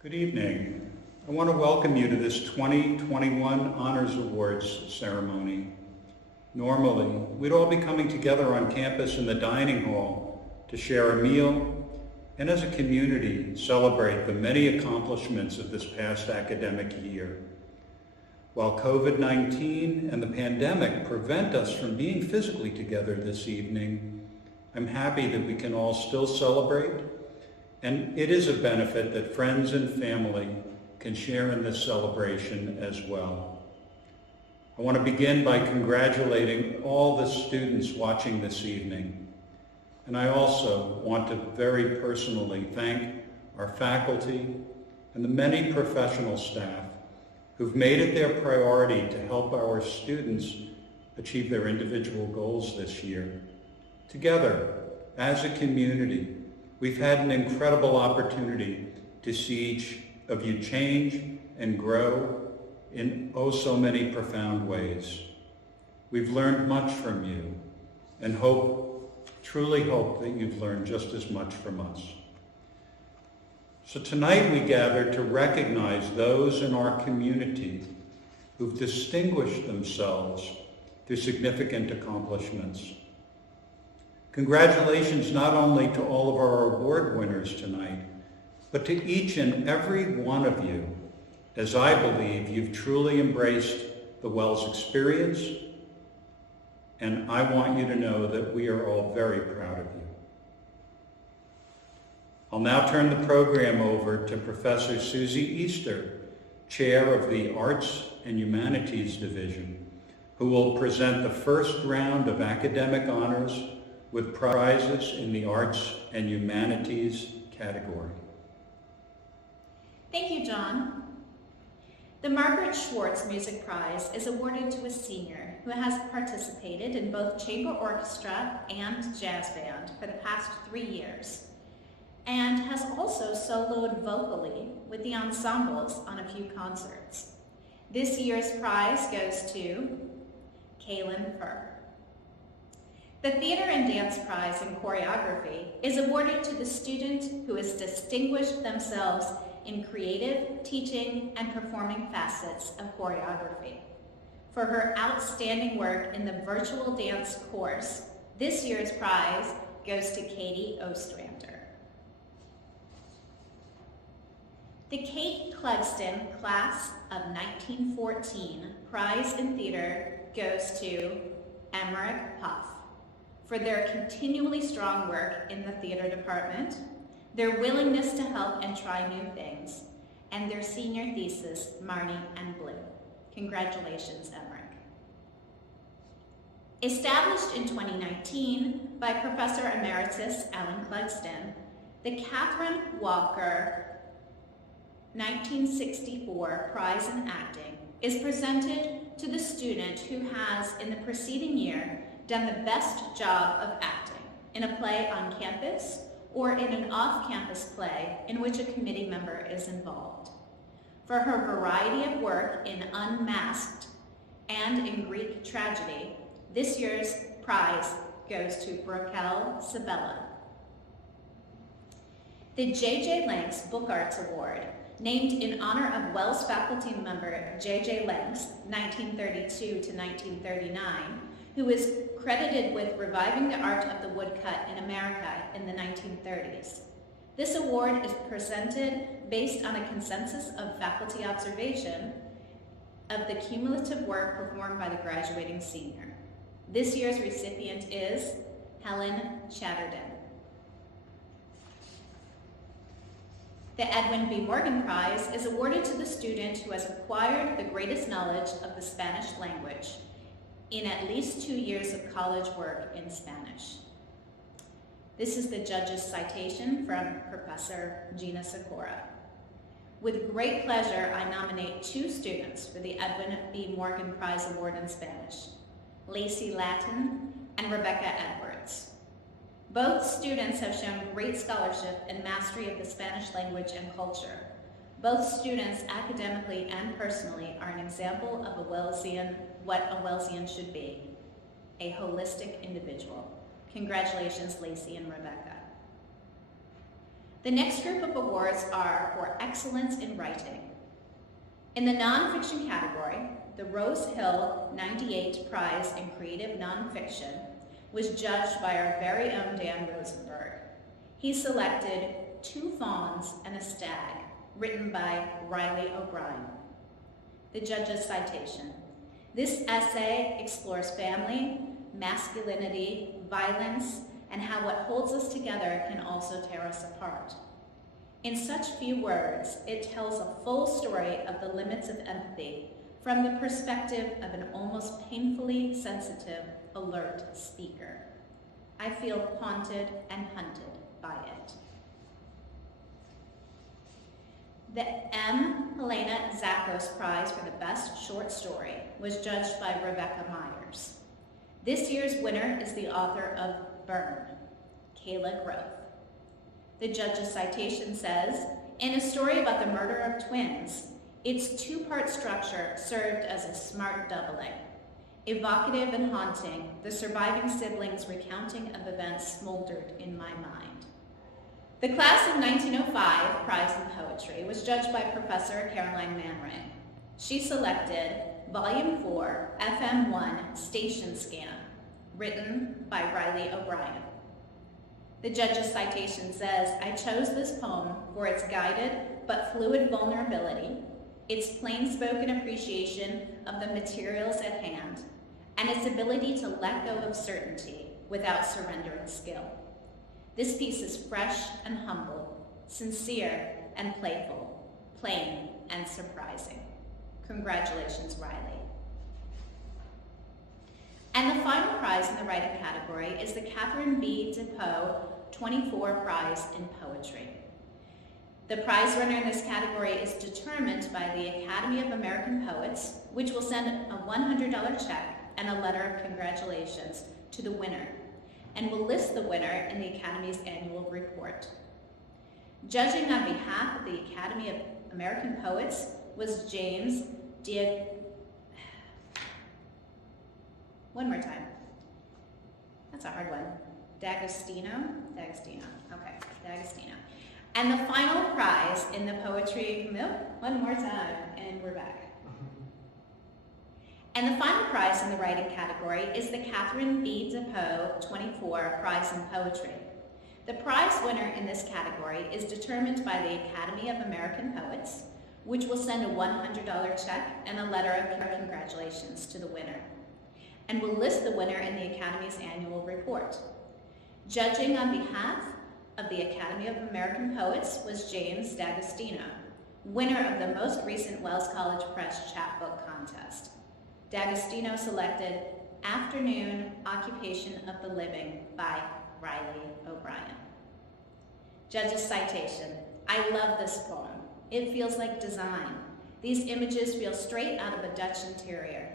Good evening. I want to welcome you to this 2021 Honors Awards ceremony. Normally, we'd all be coming together on campus in the dining hall to share a meal and as a community celebrate the many accomplishments of this past academic year. While COVID-19 and the pandemic prevent us from being physically together this evening, I'm happy that we can all still celebrate. And it is a benefit that friends and family can share in this celebration as well. I want to begin by congratulating all the students watching this evening. And I also want to very personally thank our faculty and the many professional staff who've made it their priority to help our students achieve their individual goals this year. Together, as a community, we've had an incredible opportunity to see each of you change and grow in oh so many profound ways. We've learned much from you and truly hope that you've learned just as much from us. So tonight we gather to recognize those in our community who've distinguished themselves through significant accomplishments. Congratulations not only to all of our award winners tonight, but to each and every one of you, as I believe you've truly embraced the WELS experience, and I want you to know that we are all very proud of you. I'll now turn the program over to Professor Susie Easter, Chair of the Arts and Humanities Division, who will present the first round of academic honors with prizes in the Arts and Humanities category. Thank you, John. The Margaret Schwartz Music Prize is awarded to a senior who has participated in both chamber orchestra and jazz band for the past 3 years, and has also soloed vocally with the ensembles on a few concerts. This year's prize goes to Kaylin Furr. The Theater and Dance Prize in Choreography is awarded to the student who has distinguished themselves in creative, teaching, and performing facets of choreography. For her outstanding work in the virtual dance course, this year's prize goes to Katie Ostrander. The Kate Clugston Class of 1914 Prize in Theater goes to Emmerich Puff for their continually strong work in the theater department, their willingness to help and try new things, and their senior thesis, Marnie and Blue. Congratulations, Emmerich. Established in 2019 by Professor Emeritus Alan Clugston, the KATHRYN Walker 1964 Prize in Acting is presented to the student who has, in the preceding year, done the best job of acting in a play on campus or in an off-campus play in which a committee member is involved. For her variety of work in Unmasked and in Greek tragedy, this year's prize goes to Raquel Sabella. The J.J. Lanks Book Arts Award, named in honor of WELS faculty member J.J. Lanks, 1932 to 1939, who is credited with reviving the art of the woodcut in America in the 1930s. This award is presented based on a consensus of faculty observation of the cumulative work performed by the graduating senior. This year's recipient is Helen Chatterton. The Edwin B. Morgan Prize is awarded to the student who has acquired the greatest knowledge of the Spanish language in at least 2 years of college work in Spanish. This is the judge's citation from Professor Gina Sikora. With great pleasure, I nominate 2 students for the Edwin B. Morgan Prize Award in Spanish, Lacey Latin and Rebecca Edwards. Both students have shown great scholarship and mastery of the Spanish language and culture. Both students, academically and personally, are an example of what a Wellesian should be, a holistic individual. Congratulations, Lacey and Rebecca. The next group of awards are for excellence in writing. In the nonfiction category, the Rose Hill 98 Prize in Creative Nonfiction was judged by our very own Dan Rosenberg. He selected Two Fawns and a Stag, written by Riley O'Brien. The judge's citation. This essay explores family, masculinity, violence, and how what holds us together can also tear us apart. In such few words, it tells a full story of the limits of empathy from the perspective of an almost painfully sensitive, alert speaker. I feel haunted and hunted by it. The M. Helena ZACHOS Prize for the Best Short Story was judged by Rebecca Myers. This year's winner is the author of Burn, Kayla Groth. The judge's citation says, in a story about the murder of twins, its two-part structure served as a smart doubling. Evocative and haunting, the surviving siblings' recounting of events smoldered in my mind. The class of 1905 prize in poetry was judged by Professor Caroline Manring. She selected Volume 4, FM1, Station Scan, written by Riley O'Brien. The judge's citation says, I chose this poem for its guided but fluid vulnerability, its plain-spoken appreciation of the materials at hand, and its ability to let go of certainty without surrendering skill. This piece is fresh and humble, sincere and playful, plain and surprising. Congratulations, Riley. And the final prize in the writing category is the KATHRYN B. DePAU 24 Prize in Poetry. The prize winner in this category is determined by the Academy of American Poets, which will send a $100 check and a letter of congratulations to the winner, and will list the winner in the Academy's annual report. Judging on behalf of the Academy of American Poets was James one more time. That's a hard one. D'Agostino? Okay, D'Agostino. And the final prize in the poetry, one more time, and we're back. And the final prize in the writing category is the KATHRYN B. DePAU 24 Prize in Poetry. The prize winner in this category is determined by the Academy of American Poets, which will send a $100 check and a letter of congratulations to the winner, and will list the winner in the Academy's annual report. Judging on behalf of the Academy of American Poets was James D'Agostino, winner of the most recent Wells College Press Chapbook Contest. D'Agostino selected Afternoon Occupation of the Living by Riley O'Brien. Judge's citation. I love this poem. It feels like design. These images feel straight out of a Dutch interior.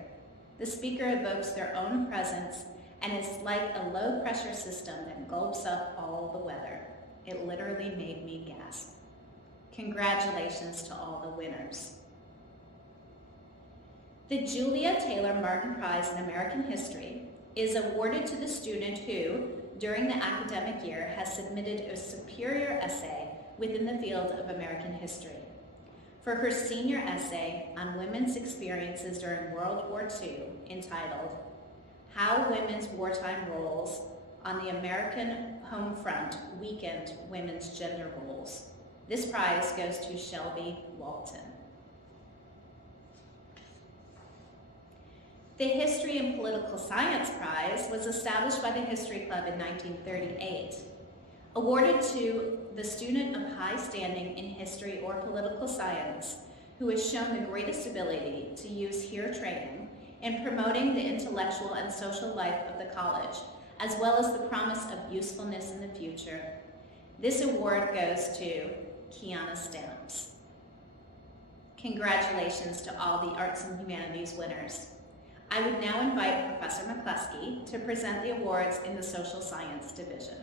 The speaker evokes their own presence, and it's like a low-pressure system that gulps up all the weather. It literally made me gasp. Congratulations to all the winners. The Julia Taylor Martin Prize in American History is awarded to the student who, during the academic year, has submitted a superior essay within the field of American history. For her senior essay on women's experiences during World War II, entitled, How Women's Wartime Roles on the American Home Front Weakened Women's Gender Roles. This prize goes to Shelby Walton. The History and Political Science Prize was established by the History Club in 1938. Awarded to the student of high standing in history or political science who has shown the greatest ability to use HERE training in promoting the intellectual and social life of the college, as well as the promise of usefulness in the future. This award goes to Kiana Stamps. Congratulations to all the Arts and Humanities winners. I would now invite Professor McCluskey to present the awards in the Social Science Division.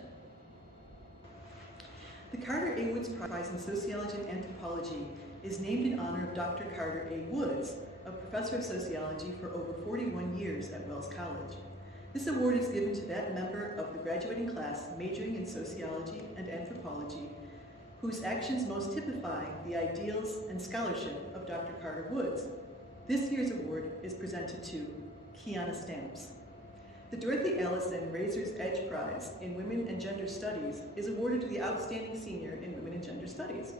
The Carter A. Woods Prize in Sociology and Anthropology is named in honor of Dr. Carter A. Woods, a professor of sociology for over 41 years at Wells College. This award is given to that member of the graduating class majoring in sociology and anthropology whose actions most typify the ideals and scholarship of Dr. Carter Woods. This year's award is presented to Kiana Stamps. The Dorothy Allison Razor's Edge Prize in Women and Gender Studies is awarded to the outstanding senior in Women and Gender Studies.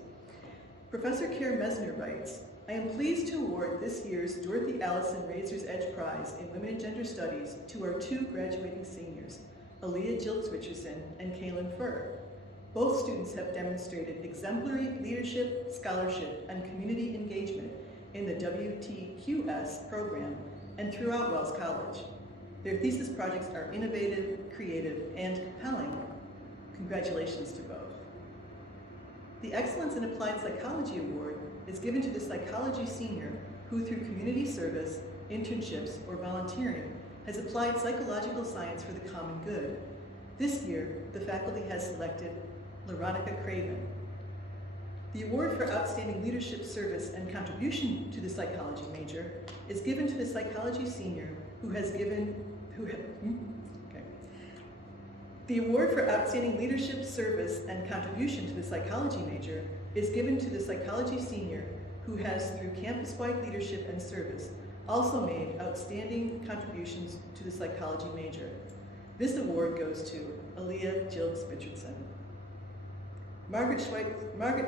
Professor Kara Mesner writes, I am pleased to award this year's Dorothy Allison Razor's Edge Prize in Women and Gender Studies to our two graduating seniors, Aaliyah Jilts Richardson and Kaylin Furr. Both students have demonstrated exemplary leadership, scholarship, and community engagement in the WTQS program and throughout Wells College. Their thesis projects are innovative, creative, and compelling. Congratulations to both. The Excellence in Applied Psychology Award is given to the psychology senior who, through community service, internships, or volunteering, has applied psychological science for the common good. This year, the faculty has selected Laronica Craven. The award for outstanding leadership service and contribution to the psychology major is given to the psychology senior The award for outstanding leadership service and contribution to the psychology major is given to the psychology senior who has, through campus-wide leadership and service, also made outstanding contributions to the psychology major. This award goes to Aaliyah Jilts Richardson. Margaret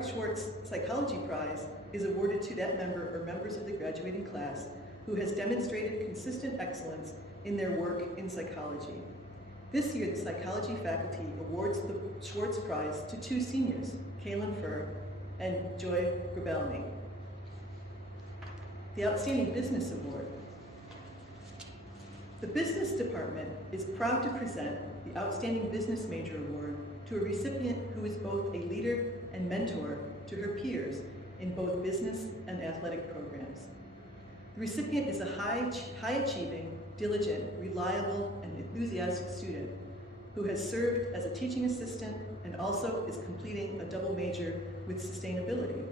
Schwartz Psychology Prize is awarded to that member or members of the graduating class who has demonstrated consistent excellence in their work in psychology. This year, the psychology faculty awards the Schwartz Prize to two seniors, Kaylin Furr and Joy Grabelny. The Outstanding Business Award. The Business Department is proud to present the Outstanding Business Major Award to a recipient who is both a leader and mentor to her peers in both business and athletic programs. The recipient is a high-achieving, diligent, reliable, and enthusiastic student who has served as a teaching assistant and also is completing a double major with sustainability.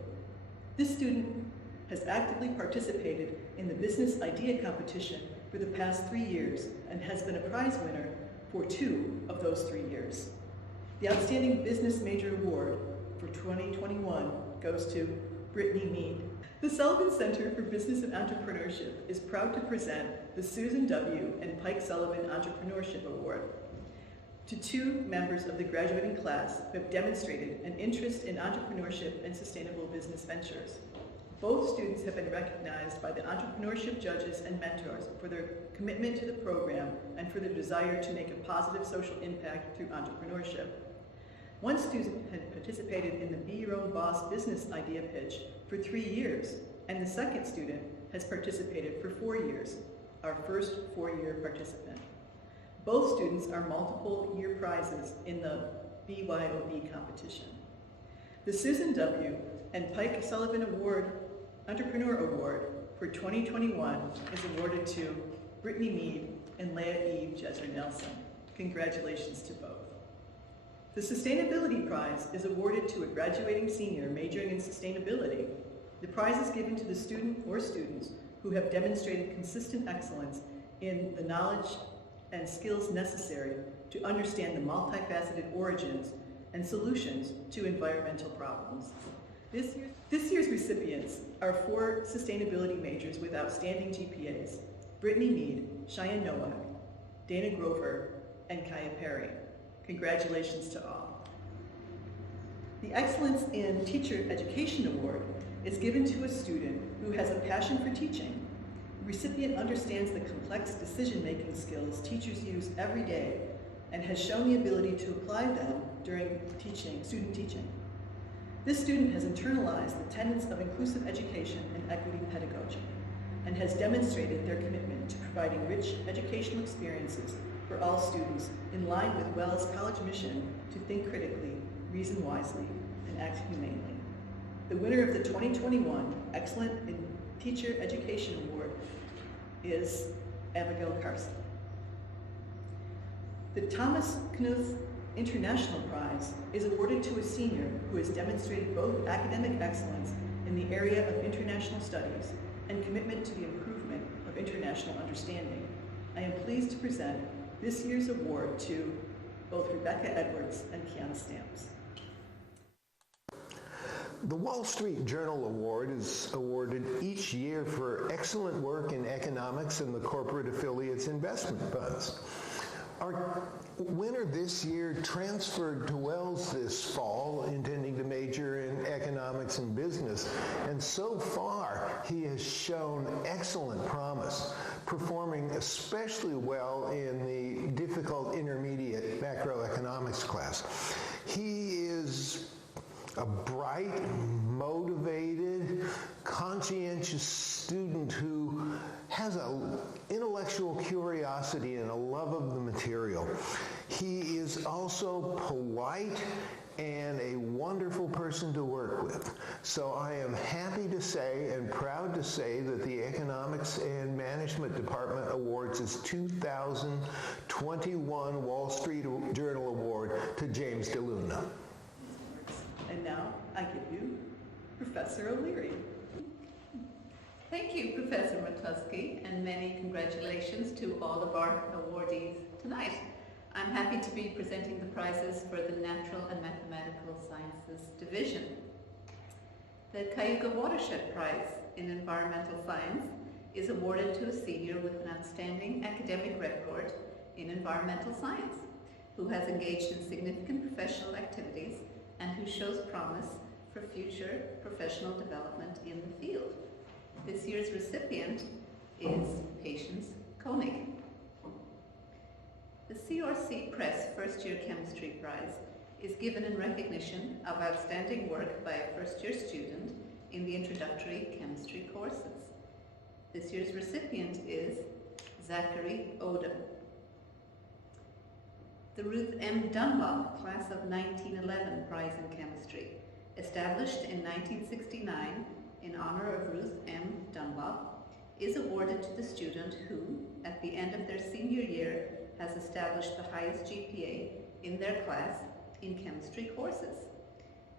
This student has actively participated in the Business Idea Competition for the past 3 years and has been a prize winner for 2 of those 3 years. The Outstanding Business Major Award for 2021 goes to Brittany Mead. The Sullivan Center for Business and Entrepreneurship is proud to present the Susan W. and Pike Sullivan Entrepreneurship Award to 2 members of the graduating class who have demonstrated an interest in entrepreneurship and sustainable business ventures. Both students have been recognized by the entrepreneurship judges and mentors for their commitment to the program and for their desire to make a positive social impact through entrepreneurship. One student had participated in the Be Your Own Boss business idea pitch for 3 years, and the second student has participated for 4 years, our first 4-year participant. Both students are multiple year prizes in the BYOB competition. The Susan W. and Pike Sullivan Entrepreneur Award for 2021 is awarded to Brittany Mead and Leah Eve Jesser Nelson. Congratulations to both. The Sustainability Prize is awarded to a graduating senior majoring in sustainability. The prize is given to the student or students who have demonstrated consistent excellence in the knowledge and skills necessary to understand the multifaceted origins and solutions to environmental problems. This year's recipients are 4 sustainability majors with outstanding GPAs: Brittany Mead, Cheyenne Nowak, Dana Grover, and Kaya Perry. Congratulations to all. The Excellence in Teacher Education Award is given to a student who has a passion for teaching. The recipient understands the complex decision-making skills teachers use every day and has shown the ability to apply them during student teaching. This student has internalized the tenets of inclusive education and equity pedagogy and has demonstrated their commitment to providing rich educational experiences for all students in line with Wells College mission to think critically, reason wisely, and act humanely. The winner of the 2021 Excellent in Teacher Education Award is Abigail Carson. The Thomas Knuth International Prize is awarded to a senior who has demonstrated both academic excellence in the area of international studies and commitment to the improvement of international understanding. I am pleased to present this year's award to both Rebecca Edwards and Kiana Stamps. The Wall Street Journal Award is awarded each year for excellent work in economics and the corporate affiliates investment funds. Our winner this year transferred to Wells this fall, intending to major in economics and business, and so far he has shown excellent promise, performing especially well in the difficult intermediate macroeconomics class. He is a bright, motivated, conscientious student who has an intellectual curiosity and a love of the material. He is also polite and a wonderful person to work with. So I am happy to say and proud to say that the Economics and Management Department awards his 2021 Wall Street Journal Award to James DeLUNA. And now I give you Professor O'Leary. Thank you, Professor Matusky, and many congratulations to all of our awardees tonight. I'm happy to be presenting the prizes for the Natural and Mathematical Sciences Division. The CAYUGA Watershed Prize in Environmental Science is awarded to a senior with an outstanding academic record in environmental science, who has engaged in significant professional activities and who shows promise for future professional development in the field. This year's recipient is Patience Koenig. The CRC Press First Year Chemistry Prize is given in recognition of outstanding work by a first-year student in the introductory chemistry courses. This year's recipient is Zachary Odom. The Ruth M. Dunlop Class of 1911 Prize in Chemistry, established in 1969 in honor of Ruth M. Dunlop, is awarded to the student who, at the end of their senior year, has established the highest GPA in their class in chemistry courses.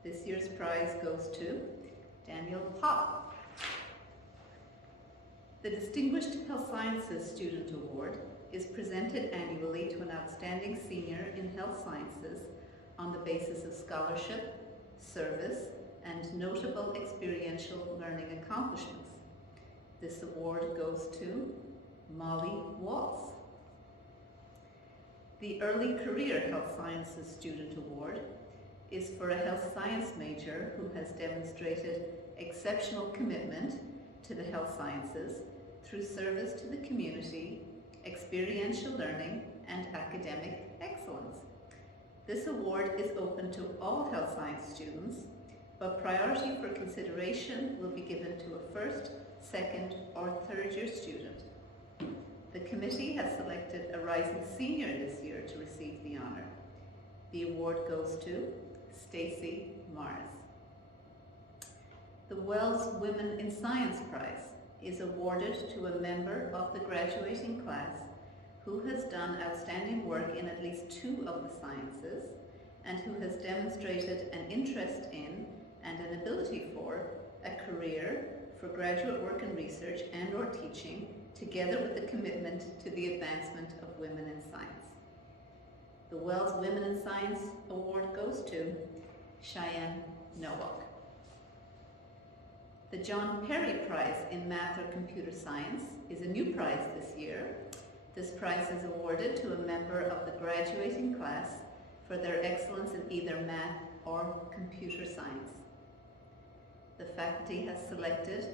This year's prize goes to Daniel Pop. The Distinguished Health Sciences Student Award is presented annually to an outstanding senior in health sciences on the basis of scholarship, service, and notable experiential learning accomplishments. This award goes to Molly Waltz. The Early Career Health Sciences Student Award is for a health science major who has demonstrated exceptional commitment to the health sciences through service to the community, experiential learning, and academic excellence. This award is open to all health science students, but priority for consideration will be given to a first, second, or third-year student. The committee has selected a rising senior this year to receive the honor. The award goes to Stacy Mars. The Wells Women in Science Prize is awarded to a member of the graduating class who has done outstanding work in at least 2 of the sciences and who has demonstrated an interest in and an ability for a career for graduate work and research and or teaching, together with the commitment to the advancement of women in science. The Wells Women in Science Award goes to Cheyenne Nowak. The John Perry Prize in Math or Computer Science is a new prize this year. This prize is awarded to a member of the graduating class for their excellence in either math or computer science. The faculty has selected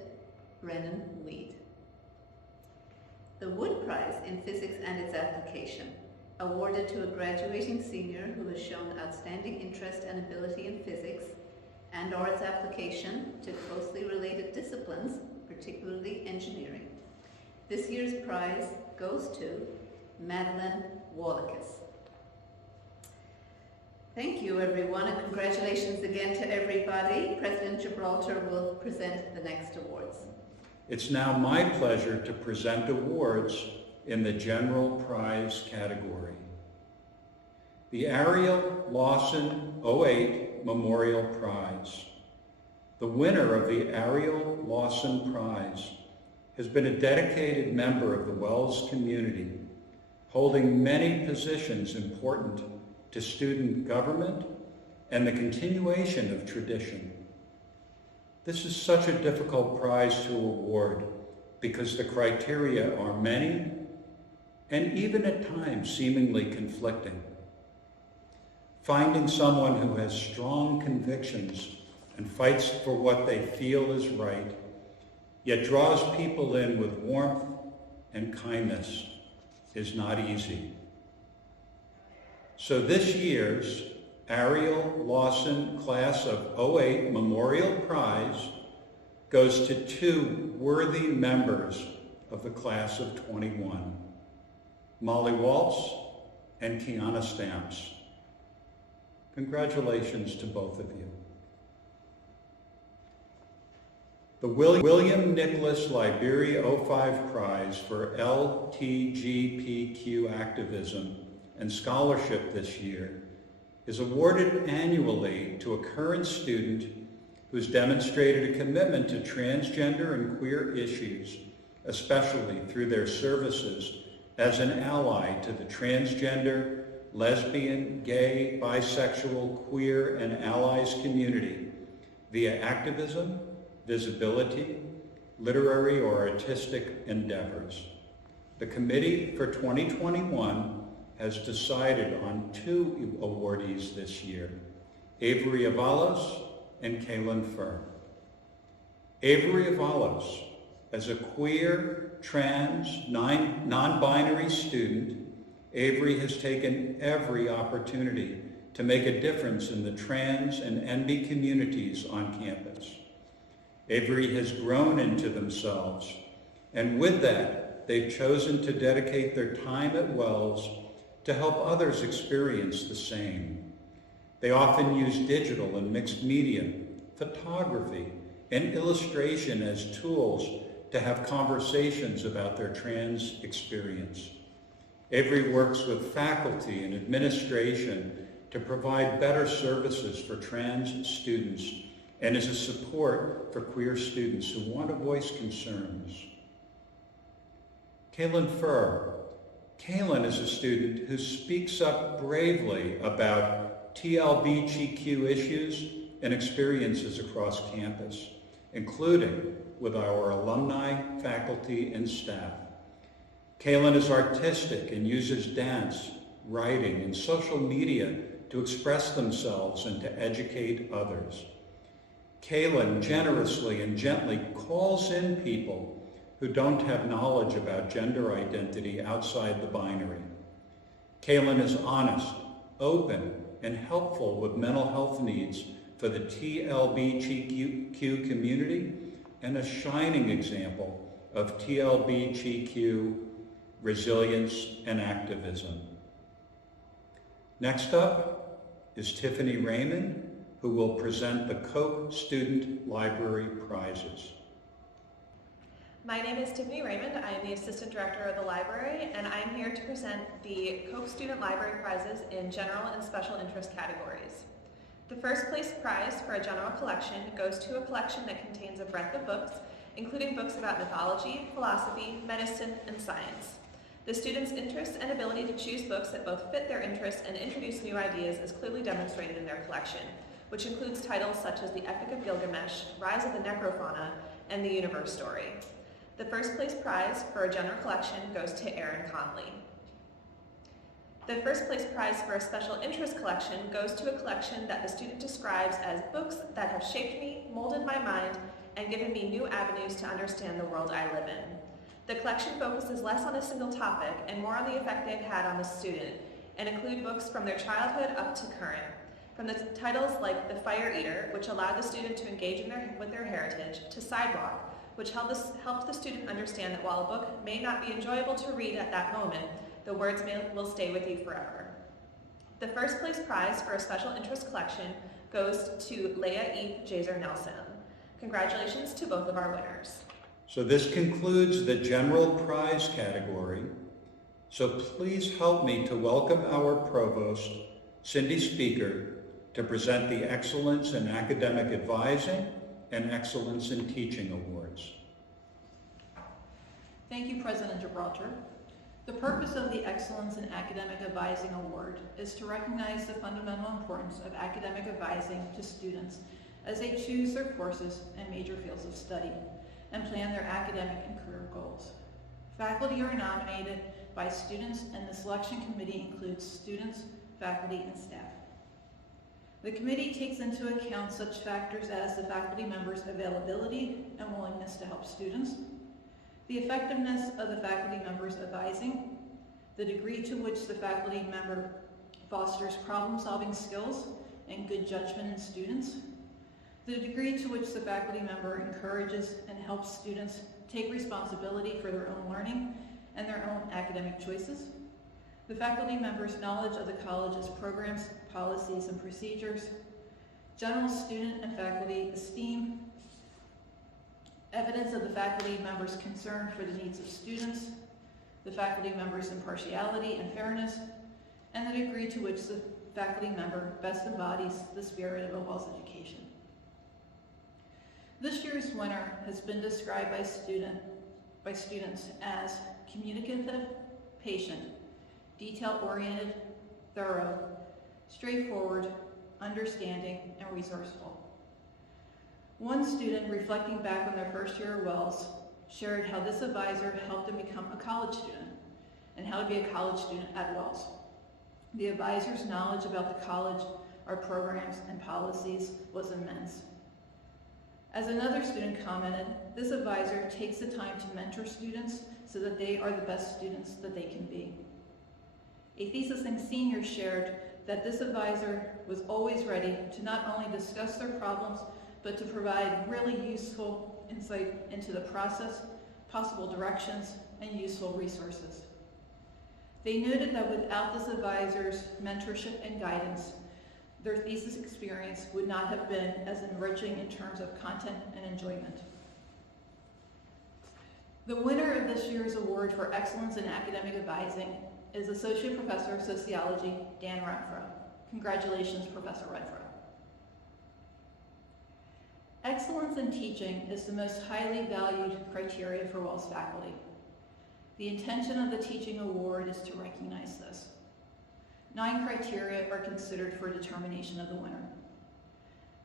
Brennan Weed. The Wood Prize in Physics and its Application, awarded to a graduating senior who has shown outstanding interest and ability in physics and or its application to closely related disciplines, particularly engineering. This year's prize goes to Madeline Wallachus. Thank you, everyone, and congratulations again to everybody. President Gibralter will present the next awards. It's now my pleasure to present awards in the General Prize category. The ARIEL LAWSON 08 Memorial Prize. The winner of the ARIEL LAWSON Prize has been a dedicated member of the Wells community, holding many positions important to student government and the continuation of tradition. This is such a difficult prize to award because the criteria are many and even at times seemingly conflicting. Finding someone who has strong convictions and fights for what they feel is right, yet draws people in with warmth and kindness is not easy. So this year's ARIEL LAWSON Class of '08 Memorial Prize goes to two worthy members of the Class of '21, Molly Waltz and Kiana Stamps. Congratulations to both of you. The William Nicholas LIBERI 05 Prize for LGBTQ activism and scholarship this year is awarded annually to a current student who's demonstrated a commitment to transgender and queer issues, especially through their services as an ally to the transgender, lesbian, gay, bisexual, queer, and allies community via activism, visibility, literary or artistic endeavors. The committee for 2021 has decided on two awardees this year, Avery Avalos and Kaylin Furr. Avery Avalos, as a queer, trans, non-binary student, Avery has taken every opportunity to make a difference in the trans and NB communities on campus. Avery has grown into themselves, and with that, they've chosen to dedicate their time at Wells to help others experience the same. They often use digital and mixed media, photography, and illustration as tools to have conversations about their trans experience. Avery works with faculty and administration to provide better services for trans students and is a support for queer students who want to voice concerns. Kaylin Furr. Kaylin is a student who speaks up bravely about TLGBQ issues and experiences across campus, including with our alumni, faculty, and staff. Kaylin is artistic and uses dance, writing, and social media to express themselves and to educate others. Kaylin generously and gently calls in people who don't have knowledge about gender identity outside the binary. Kaylin is honest, open, and helpful with mental health needs for the TLGBQ community and a shining example of TLGBQ resilience and activism. Next up is Tiffany Raymond, who will present the Koch Student Library Prizes. My name is Tiffany Raymond. I am the Assistant Director of the Library, and I am here to present the Koch Student Library Prizes in General and Special Interest categories. The first place prize for a general collection goes to a collection that contains a breadth of books, including books about mythology, philosophy, medicine, and science. The students' interest and ability to choose books that both fit their interests and introduce new ideas is clearly demonstrated in their collection, which includes titles such as The Epic of Gilgamesh, Rise of the Necrofauna, and The Universe Story. The first place prize for a general collection goes to Erin Conley. The first place prize for a special interest collection goes to a collection that the student describes as books that have shaped me, molded my mind, and given me new avenues to understand the world I live in. The collection focuses less on a single topic and more on the effect they've had on the student, and include books from their childhood up to current. From the titles like The Fire Eater, which allowed the student to engage with their heritage, to Sidewalk, which helped the student understand that while a book may not be enjoyable to read at that moment, the words will stay with you forever. The first place prize for a special interest collection goes to Leah E. Jaser Nelson. Congratulations to both of our winners. So this concludes the general prize category. So please help me to welcome our provost, Cindy Speaker, to present the Excellence in Academic Advising and Excellence in Teaching Awards. Thank you, President Gibralter. The purpose of the Excellence in Academic Advising Award is to recognize the fundamental importance of academic advising to students as they choose their courses and major fields of study and plan their academic and career goals. Faculty are nominated by students, and the selection committee includes students, faculty, and staff. The committee takes into account such factors as the faculty members' availability and willingness to help students, the effectiveness of the faculty members advising, the degree to which the faculty member fosters problem-solving skills and good judgment in students, the degree to which the faculty member encourages and helps students take responsibility for their own learning and their own academic choices, the faculty member's knowledge of the college's programs, policies, and procedures, general student and faculty esteem, evidence of the faculty member's concern for the needs of students, the faculty member's impartiality and fairness, and the degree to which the faculty member best embodies the spirit of a WELS education. This year's winner has been described by students as communicative, patient, detail-oriented, thorough, straightforward, understanding, and resourceful. One student, reflecting back on their first year of WELS, shared how this advisor helped them become a college student and how to be a college student at WELS. The advisor's knowledge about the college, our programs, and policies was immense. As another student commented, this advisor takes the time to mentor students so that they are the best students that they can be. A thesising senior shared that this advisor was always ready to not only discuss their problems, but to provide really useful insight into the process, possible directions, and useful resources. They noted that without this advisor's mentorship and guidance, their thesis experience would not have been as enriching in terms of content and enjoyment. The winner of this year's award for excellence in academic advising is Associate Professor of Sociology, Dan Renfro. Congratulations, Professor Renfro. Excellence in teaching is the most highly valued criteria for WELS faculty. The intention of the teaching award is to recognize this. 9 criteria are considered for determination of the winner.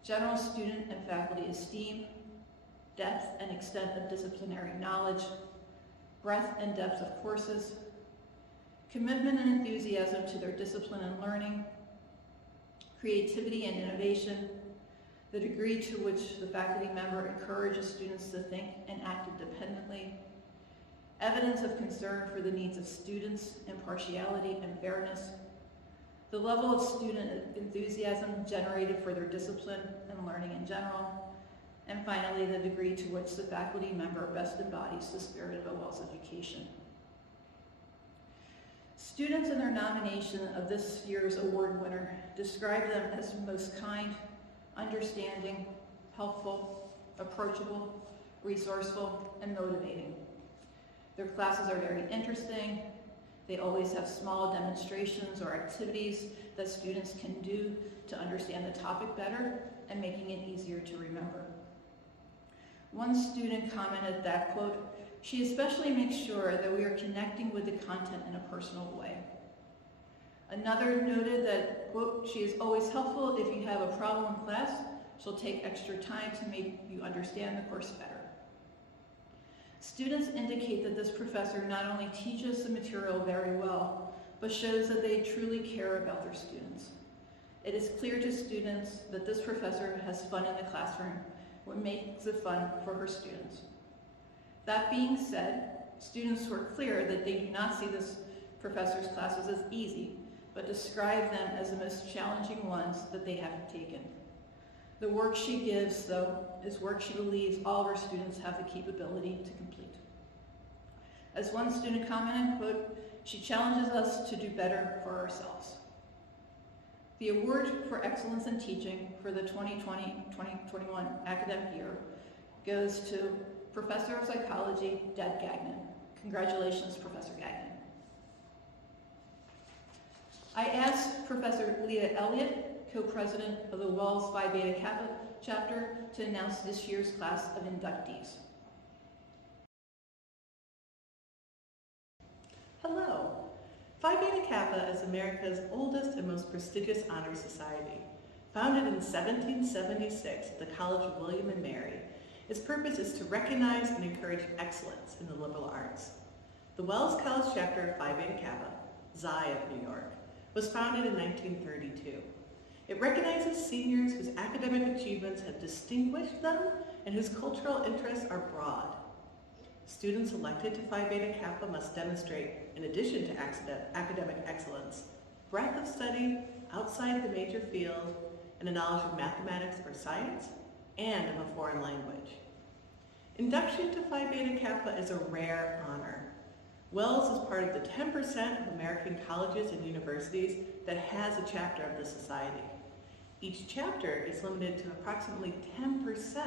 General student and faculty esteem, depth and extent of disciplinary knowledge, breadth and depth of courses, commitment and enthusiasm to their discipline and learning, creativity and innovation, the degree to which the faculty member encourages students to think and act independently, evidence of concern for the needs of students, impartiality and fairness, the level of student enthusiasm generated for their discipline and learning in general, and finally, the degree to which the faculty member best embodies the spirit of a WELS education. Students in their nomination of this year's award winner describe them as most kind, understanding, helpful, approachable, resourceful, and motivating. Their classes are very interesting. They always have small demonstrations or activities that students can do to understand the topic better and making it easier to remember. One student commented that, quote, "She especially makes sure that we are connecting with the content in a personal way." Another noted that, quote, "She is always helpful if you have a problem in class. She'll take extra time to make you understand the course better." Students indicate that this professor not only teaches the material very well, but shows that they truly care about their students. It is clear to students that this professor has fun in the classroom, what makes it fun for her students. That being said, students were clear that they do not see this professor's classes as easy, but describe them as the most challenging ones that they have taken. The work she gives, though, is work she believes all of her students have the capability to complete. As one student commented, quote, "She challenges us to do better for ourselves." The award for excellence in teaching for the 2020-2021 academic year goes to Professor of Psychology, Deb Gagnon. Congratulations, Professor Gagnon. I asked Professor Leah Elliott, co-president of the WELS Phi Beta Kappa chapter, to announce this year's class of inductees. Hello. Phi Beta Kappa is America's oldest and most prestigious honor society. Founded in 1776 at the College of William and Mary, its purpose is to recognize and encourage excellence in the liberal arts. The Wells College chapter of Phi Beta Kappa, Xi of New York, was founded in 1932. It recognizes seniors whose academic achievements have distinguished them and whose cultural interests are broad. Students elected to Phi Beta Kappa must demonstrate, in addition to academic excellence, breadth of study outside the major field and a knowledge of mathematics or science and of a foreign language. Induction to Phi Beta Kappa is a rare honor. Wells is part of the 10% of American colleges and universities that has a chapter of the society. Each chapter is limited to approximately 10%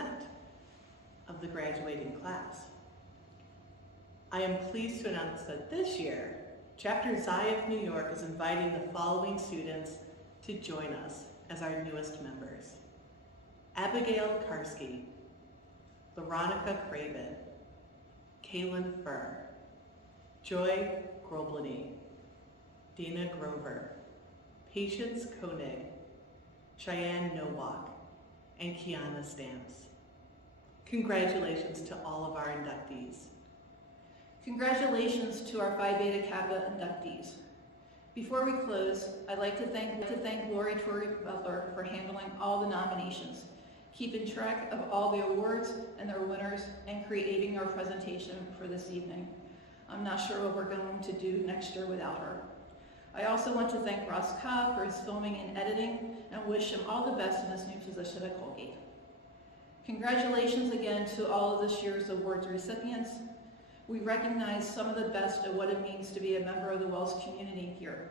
of the graduating class. I am pleased to announce that this year, Chapter Xi of New York is inviting the following students to join us as our newest members: Abigail Karski, Veronica Craven, Kaylin Furr, Joy Groblany, Dana Grover, Patience Koenig, Cheyenne Nowak, and Kiana Stamps. Congratulations to all of our inductees. Congratulations to our Phi Beta Kappa inductees. Before we close, I'd like to thank Lori Torrey Butler for handling all the nominations, keeping track of all the awards and their winners, and creating our presentation for this evening. I'm not sure what we're going to do next year without her. I also want to thank Ross Cobb for his filming and editing, and wish him all the best in his new position at Colgate. Congratulations again to all of this year's awards recipients. We recognize some of the best of what it means to be a member of the Wells community here,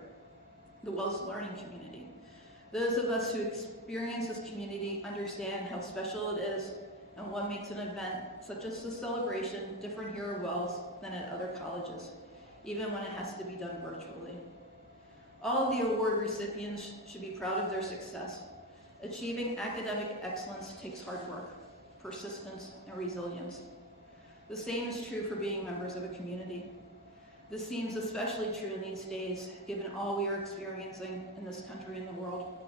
the Wells learning community. Those of us who experience this community understand how special it is and what makes an event such as the celebration different here at Wells than at other colleges, even when it has to be done virtually. All of the award recipients should be proud of their success. Achieving academic excellence takes hard work, persistence, and resilience. The same is true for being members of a community. This seems especially true in these days, given all we are experiencing in this country and the world.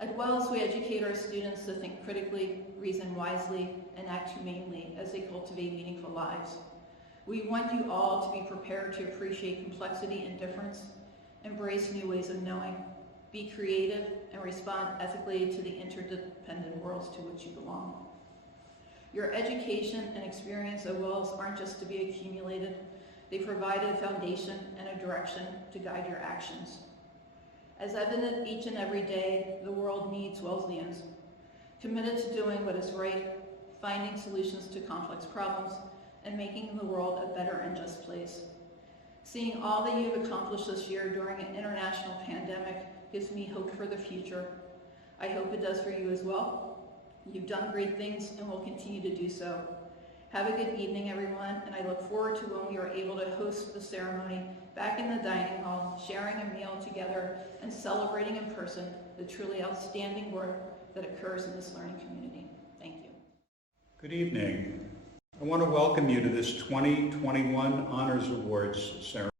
At Wells, we educate our students to think critically, reason wisely, and act humanely as they cultivate meaningful lives. We want you all to be prepared to appreciate complexity and difference, embrace new ways of knowing, be creative, and respond ethically to the interdependent worlds to which you belong. Your education and experience at Wells aren't just to be accumulated. They provide a foundation and a direction to guide your actions. As evident each and every day, the world needs Wellsians, committed to doing what is right, finding solutions to complex problems, and making the world a better and just place. Seeing all that you've accomplished this year during an international pandemic gives me hope for the future. I hope it does for you as well. You've done great things and will continue to do so. Have a good evening, everyone, and I look forward to when we are able to host the ceremony back in the dining hall, sharing a meal together and celebrating in person the truly outstanding work that occurs in this learning community. Thank you. Good evening. I want to welcome you to this 2021 Honors Awards ceremony.